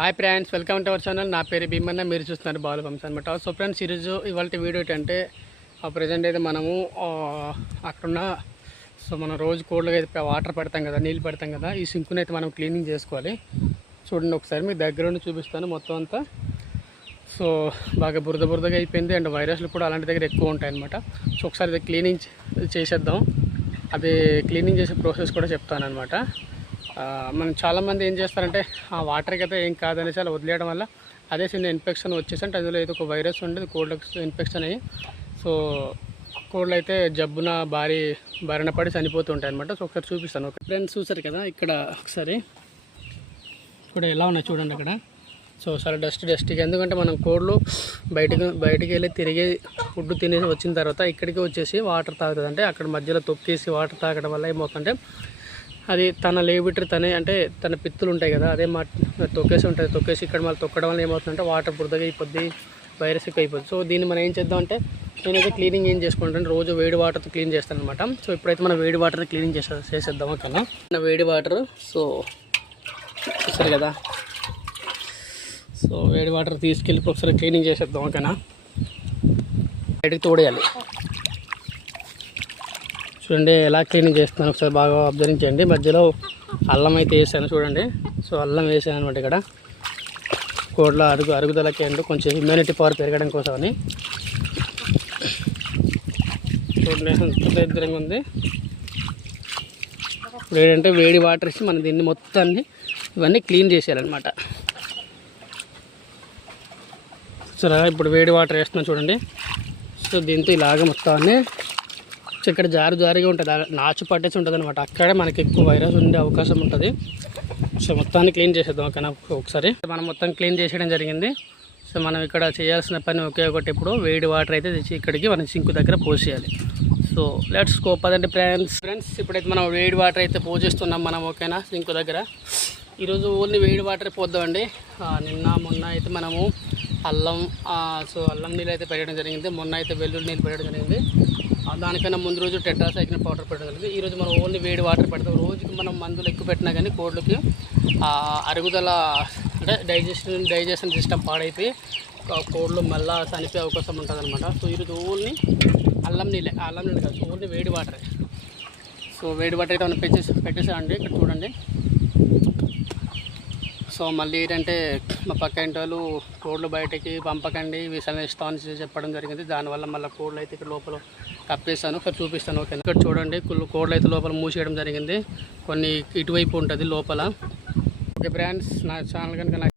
Hi friends welcome to our channel. నా పేరు భీమన్న మీరు చూస్తున్నారు బాలు వంశ అనమాట సో ఫ్రెండ్స్ ఈరోజు ఇవాళ వీడియో ఏంటంటే ప్రజెంట్ అయితే మనము అక్కడున్న సో మనం రోజు కోళ్ళకి అయితే వాటర్ పెడతాం కదా నీళ్ళు పెడతాం కదా ఈ సింకుని అయితే మనం క్లీనింగ్ చేసుకోవాలి. చూడండి ఒకసారి మీ దగ్గర నుండి చూపిస్తాను మొత్తం అంతా. సో బాగా బురద బురదగా అయిపోయింది. అండ్ వైరస్లు కూడా అలాంటి దగ్గర ఎక్కువ ఉంటాయి అనమాట సో ఒకసారి క్లీనింగ్ చేసేద్దాం. అది క్లీనింగ్ చేసే ప్రాసెస్ కూడా చెప్తాను అనమాట మనం చాలామంది ఏం చేస్తారంటే ఆ వాటర్కి అయితే ఏం కాదనేసి అలా వదిలేయడం వల్ల అదే చిన్న ఇన్ఫెక్షన్ వచ్చేసి అంటే అందులో ఏదో ఒక వైరస్ ఉండేది కోల్డ్ ఇన్ఫెక్షన్ అయ్యి. సో కోళ్ళు అయితే జబ్బున భారీ బారిన పడి చనిపోతూ ఉంటాయి అనమాట సో ఒకసారి చూపిస్తాను. ఒక ఫ్రెండ్స్ చూసారు కదా ఇక్కడ ఒకసారి. ఇక్కడ ఎలా ఉన్నాయి చూడండి అక్కడ. సో చాలా డస్ట్ డస్ట్గా ఎందుకంటే మనం కోళ్ళు బయటకు బయటికి వెళ్ళి తిరిగి ఫుడ్ తినేసి వచ్చిన తర్వాత ఇక్కడికి వచ్చేసి వాటర్ తాగుతుంది. అంటే అక్కడ మధ్యలో తొక్కేసి వాటర్ తాగడం వల్ల ఏమవుతుందంటే అది తన లేబిటర్ తనే అంటే తన పిత్తులు ఉంటాయి కదా అదే మా తొక్కేసి ఉంటుంది తొక్కేసి ఇక్కడ మళ్ళీ తొక్కడం వల్ల ఏమవుతుందంటే వాటర్ బురదగా అయిపోద్ది వైరస్ ఎక్కువ అయిపోద్ది. సో దీన్ని మనం ఏం చేద్దాం అంటే నేనైతే క్లీనింగ్ ఏం చేసుకుంటాను రోజు వేడి వాటర్తో క్లీన్ చేస్తాను అనమాట సో ఇప్పుడైతే మనం వేడి వాటర్ క్లీనింగ్ చేసే చేసేద్దాం ఓకేనా? నా వేడి వాటర్ సో సరే కదా? సో వేడి వాటర్ తీసుకెళ్ళి ఒకసారి క్లీనింగ్ చేసేద్దాం ఓకేనా? బయటకు తోడేయాలి. చూడండి ఎలా క్లీనింగ్ చేస్తున్నాను ఒకసారి బాగా అబ్జర్వించండి మధ్యలో అల్లం అయితే వేసాను చూడండి. సో అల్లం వేసాను అనమాట ఇక్కడ. కోడ్ల అరుగు అరుగుదలకి అంటే కొంచెం ఇమ్యూనిటీ పవర్ పెరగడం కోసమని చూడండి ఎంత దరిద్రంగా ఉంది. వేడంటే వేడి వాటర్ ఇచ్చి మనం దీన్ని మొత్తాన్ని ఇవన్నీ క్లీన్ చేసేయాలన్నమాట. సరే ఇప్పుడు వేడి వాటర్ వేస్తున్నాం చూడండి. సో దీంతో ఇలాగ మొత్తాన్ని సో ఇక్కడ జారు జారుగా ఉంటుంది. నాచు పట్టేసి ఉంటుంది అనమాట అక్కడే మనకి ఎక్కువ వైరస్ ఉండే అవకాశం ఉంటుంది. సో మొత్తాన్ని క్లీన్ చేసేద్దాం ఓకేనా ఒకసారి. మనం మొత్తం క్లీన్ చేసేయడం జరిగింది. సో మనం ఇక్కడ చేయాల్సిన పని ఒకే ఒకటి ఇప్పుడు వేడి వాటర్ అయితే తెచ్చి ఇక్కడికి మనం సింకు దగ్గర పోసేయాలి సో లెట్స్ కోపదండి ఫ్రెండ్స్. ఫ్రెండ్స్ ఇప్పుడైతే మనం వేడి వాటర్ అయితే పోసేస్తున్నాం మనం ఓకేనా సింకు దగ్గర. ఈరోజు ఓన్లీ వేడి వాటర్ పోద్దామండి. నిన్న మొన్న అయితే మనము అల్లం సో అల్లం నీళ్ళు అయితే పెట్టడం జరిగింది. మొన్న అయితే వెల్లుల్లి నీళ్ళు పెట్టడం జరిగింది. దానికన్నా ముందు రోజు టెట్రాసైకిన్ పౌడర్ పెట్టడం జరిగింది ఈరోజు మనం ఓన్లీ వేడి వాటర్ పెడతాం. రోజుకి మనం మందులు ఎక్కువ పెట్టినా కానీ కోళ్ళకి అరుగుదల అంటే డైజెషన్ డైజెషన్ సిస్టమ్ పాడైపోయి ఆ కోళ్ళు మళ్ళా చనిపోయే అవకాశం ఉంటుంది అనమాట సో ఈరోజు ఓన్లీ అల్లం నీళ్ళే అల్లం నీళ్ళు కాదు ఓన్లీ వేడి వాటరే. సో వేడి వాటర్ అయితే మనం పెట్టేసి పెట్టేసామండి ఇక్కడ చూడండి. సో మళ్ళీ ఏంటంటే మా పక్క ఇంటి వాళ్ళు కోళ్ళు బయటకి పంపకండి విషయం ఇస్తామని చెప్పడం జరిగింది. దానివల్ల మళ్ళీ కోళ్ళు అయితే ఇక్కడ లోపల కప్పేస్తాను ఇక్కడ చూపిస్తాను ఓకే. ఇక్కడ చూడండి కోళ్ళు అయితే లోపల మూసేయడం జరిగింది. కొన్ని ఇటువైపు ఉంటుంది లోపల. ఓకే బ్రాండ్స్ నా ఛానల్ కనుక నాకు